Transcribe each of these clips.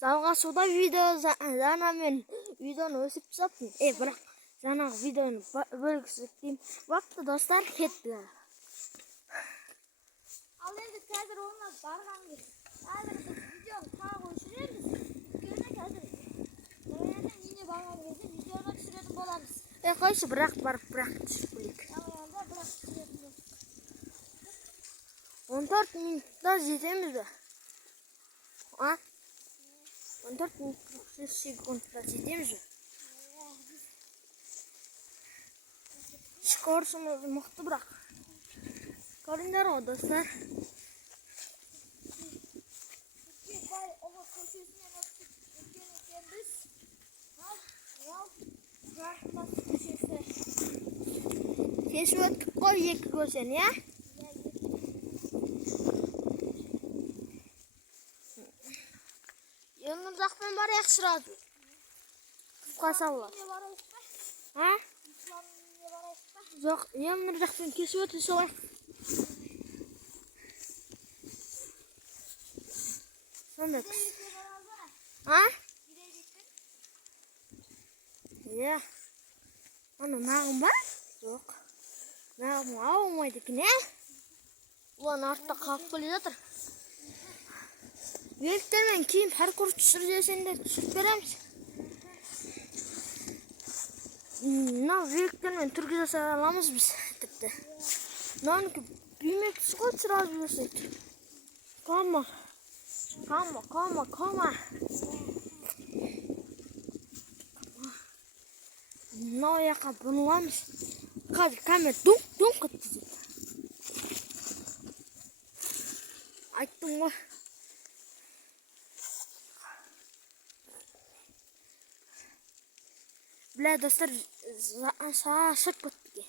Жалғасуда видео жаңа мен видеоны өсіп тастаппын. Бірақ жаңағы видеоны бөлгісі деймін. Уақытты достар кетті. Ал енді қазір олар барған кез. Қазір біз видеоны тағы өшіреміз. Өйткені қазір нене барған кезде видеоны түсіретін боламыз. Қойшы бірақ барып бірақ түсіріп келейік. 14 минутта жетеміз бе? 14 минут 46 секундта жетеміз бе? Скоросымыз мықты бірақ. Көріңдер ғой достар. Кесіп өттік қой екі көшені, я? Еңгім жақпен барайық сразу. Тұпқа салылар. Жоқ, еңгім жақпен кесіп өте солайық. Сонда күс. Иә. Аны нағым ба? Жоқ. Нағым ауылмайды екен, ә? Олан артта қалып келе жатыр. Великтермен кейін паркур түсір десеңдер түсіріп береміз. Мынау великтермен түрге жасай аламыз біз тіпті. Мынауынікі бүймектісі ғой сразу жасайды. Кома. Мынау яққа бұныламыз. Қазір камера дүм қытты дейді. Айттым ғой. Бля, достар, шашып көтті.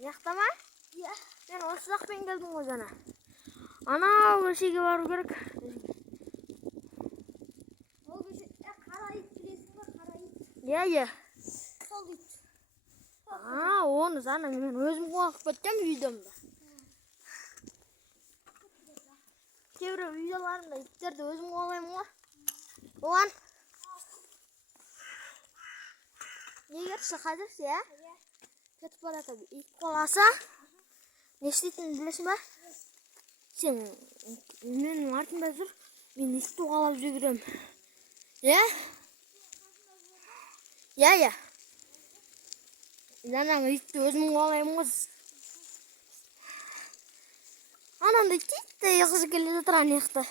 Яқта ма? Мен осы жақпен келдім ғой жаңа. Анау көшеге бару керек. Ол көше қара ит білесің ба, қара ит? Иә. Сол ит. Оны жаңа мен өзім қуақып беттім видеомда. Кейбір видеоларымда иттерді өзім қуалаймын ғой. Оған егерші қазірсе, ә? Кетіп барады, ит қоласа, не істейтінін білесің ба? Сен менің артымда жүр, мен итті қуалап жүгірем. Иә? Иә. Жаңағы итті өзім қуалаймын ғой. Анамда итті еқізі келе жатыр анаяқта.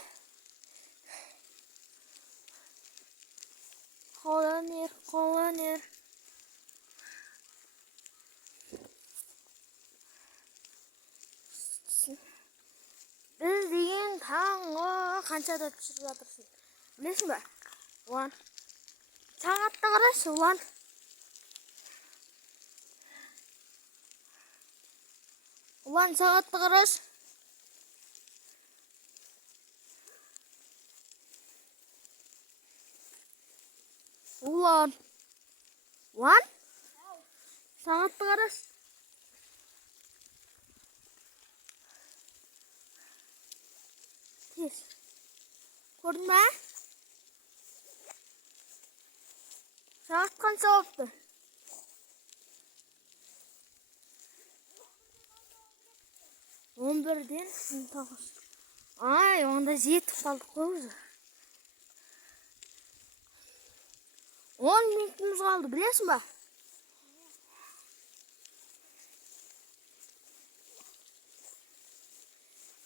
Қоланер. Біз деген таңғы қаншада түсіріп жатырсың. Білесің ба? Уан. Сағатты қарайшы, уан. Уан, сағатты қарайшы. Ulan. Сағатты қарайшы. Тез. Көрдің бе? Сағат қанша болыпты? Он бірден 9. Ай, онда жетіп қалдық қой өзі. 10 минутымыз қалды, білесің ба?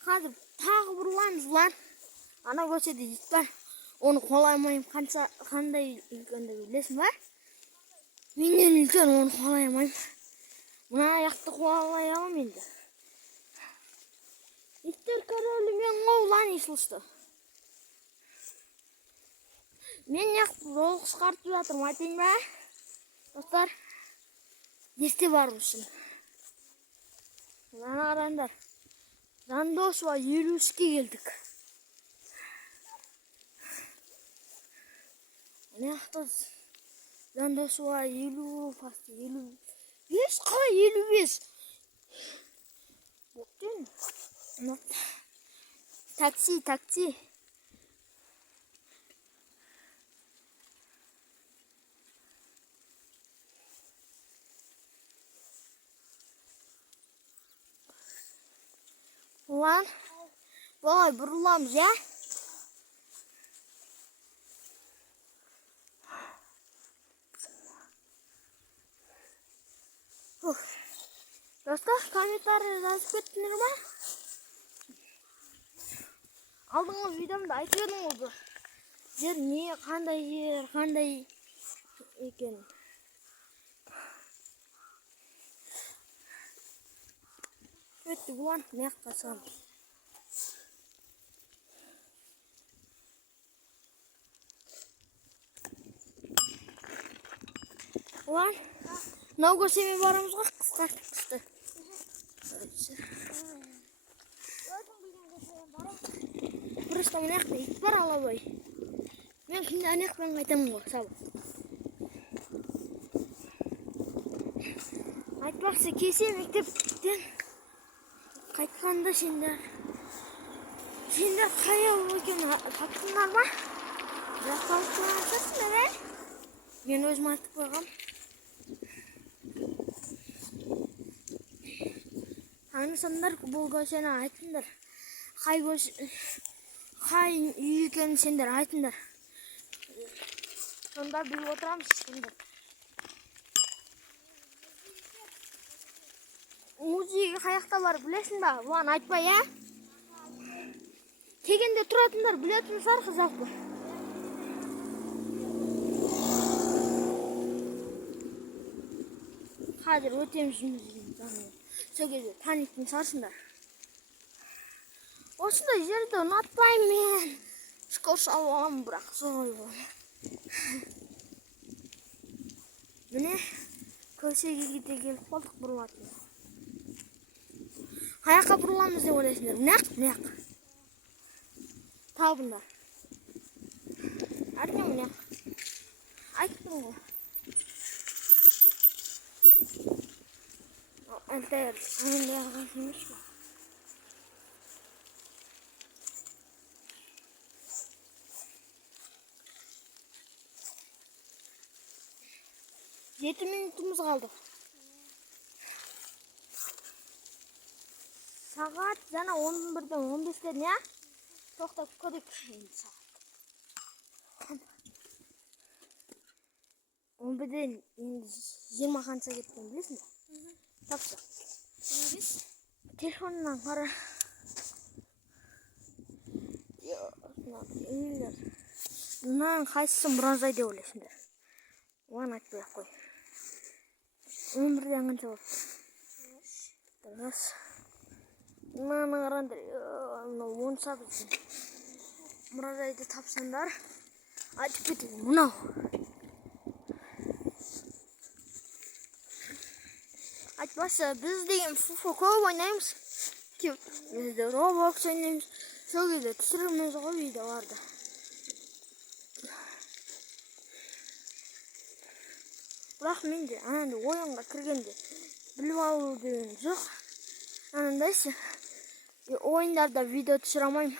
Қазір тағы бұрылаймыз, ұлан. Ана көшеде ит бар. Оны қолаймайым қандай үлкенді білесің ба? Менен үлкен оны қолаймайым. Мына аяқты қолай алам енді. Иттер көрелі мен ғой, ұлан есілісті. Мен яқты жол қысқартып жатырмын, айтайын ба? Достар, есте барым үшін. Жаңа қараңдар. Жандосова 53-ке келдік. Яқты Жандосова 50, пасты 55, қалай 55? Боқтен. Taksi. Ulan, vay burulamız ya. Dostlar, komentarda yazıp kettiniz mi? Aldığınız videomda aytıyordum oldu. Yer ne, qanday ekan. Ötті bulan, ne yapasam. Ulan, mынау көшемен барамыз ғой, қысқартып түсті. Просто мына жақта ит бар алабай. Мен күнде ана жақтан қайтамын ғой, сабы. Айтпақшы, кесе мектептен қайтқанда сендер қай ауыл екенін таптыңдар ма? Жақпалықтан айтасыңдар, ә? Мен өзім айтып қойғам. Танысаңдар, бұл көшені айтыңдар. Қай үй екенін сендер айтыңдар. Сонда біліп отырамыз сендер. Музейге қаяқта бар білесің ба? Бұған айтпай, ә? Кегенде тұратындар білетіңіздер жалпы. Қазір өтеміз музейін. Сол кезде танитын шығарсыңдар. Осындай жерді ұнатпаймын мен. Скорс алам, бірақ солай болады. Міне көшеге кете келіп қалдық бұрылатын. Қаяққа бұрыламыз деп ойлайсыңдар. Мына жақ. Табыңдар. Әрине мына жақ. Айттым ғой. Антер, андай алған емес па? Жеті минутымыз қалды. Сағат жана 11-ден 15-ден, я? Тоқтап көрейік. 11-ден 20 қанша кеткен білесің бе? Тапса. Телефоннан қара. Мынаның қайсысы мұражай деп ойлайсыңдар. Оған айтпай-ақ қой. 11-ден қанша болыпты? Дұрыс. Мынаны қараңдар. Онса біздің мұражайды тапсаңдар. Айтып кетеді. Мынау. Айтпақшы, біз деген FIFA көп ойнаймыз. Бізде Roblox ойнаймыз. Сол кезде түсіреміз ғой видеоларды. Бірақ менде анандай ойынға кіргенде біліп алу деген жоқ. Анандайшы, ойындарда видео түсіре алмаймын.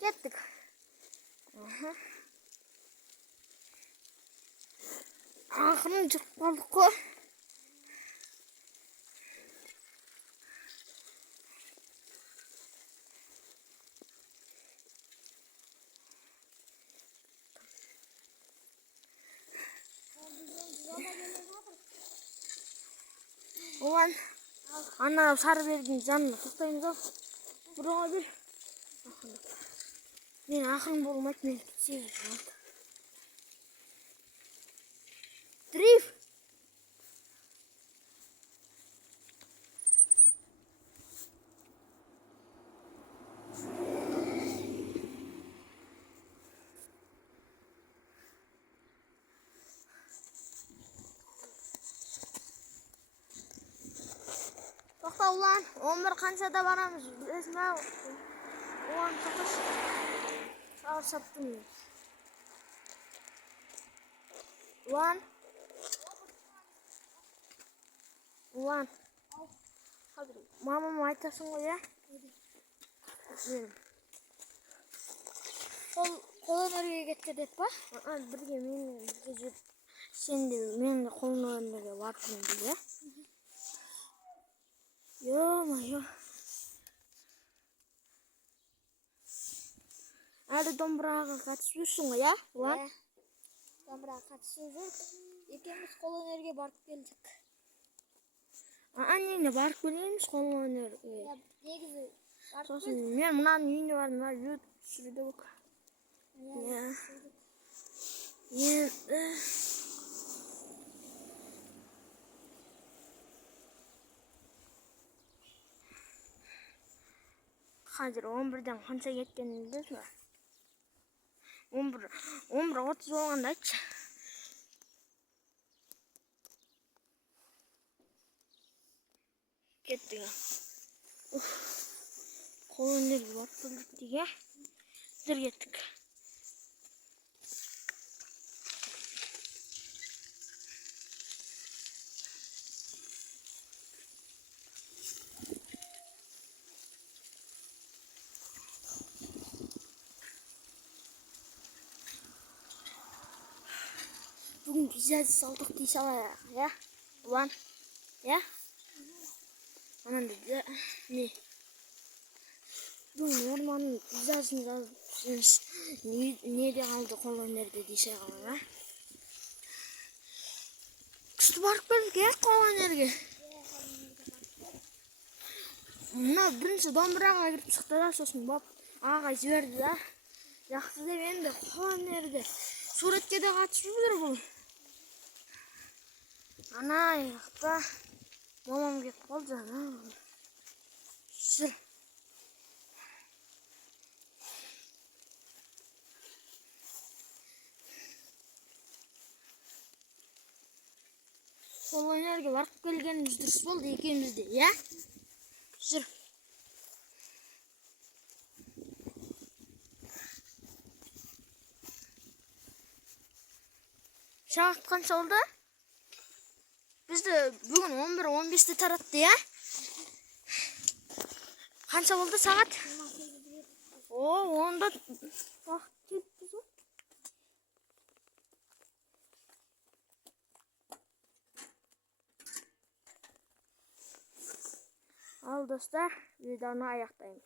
Кеттік. Ақырын жүріп қалдық қой. Оған ана сары бердің жанына тоқтаймыз ау. Бұрыға бер. Мен ақырын болмайды, мен кетсем болады. Дрифт. Тоқта ұлан, 11 қаншада барамыз, білесің бе? Оған тоқыш. Сауыр саптым мен. Ұлан. Hazır. Мамама айтасың ғой, я? Мен. Kol öneriye getir деп па? Бірге мен бірге жүр. Сен де мен де қолын өнерге барып жүрмін, Ё-моё. Әлі домбыраға қатысып жүрсің ғой, я? Ulan. Домбыраға қатысып жүр. Екеуміз kol öneriye барып келдік. Неге барып келеміз қолын өнерге? Ya негізі барып Сосын мен мынаның үйіне бардым, жүріп түсірдік. келдік. Енді қазір 11-ден қанша кеткенін білесің бе? 11:30 болғанда айтшы. Кеттік. Қол өнерге барып келдік деге. Дір кеттік. Бүгін виза салдық дей салайық, я? Ulan, ya? Ananda ne? Бүгін орманның визасын жазып неде қалды қол өнерде дей салайық, Күшті барып келдік, я, қол өнерге. Мына бірінші домбыраға кіріп шықты да, сосын бап ағай жіберді да. Жақсы деп енді қол өнерге суретке де қатысып жүр бұл. Ана жақта мамам кетіп қалды, Жүр. Қол өнерге барып келгеніміз дұрыс болды екеуміз де, я? Жүр. Сағат қанша болды? Бізді бүгін 11:15-те таратты, я? Қанша болды сағат? Онда уақыт кетті ғой. Ал достар, видеоны аяқтаймын.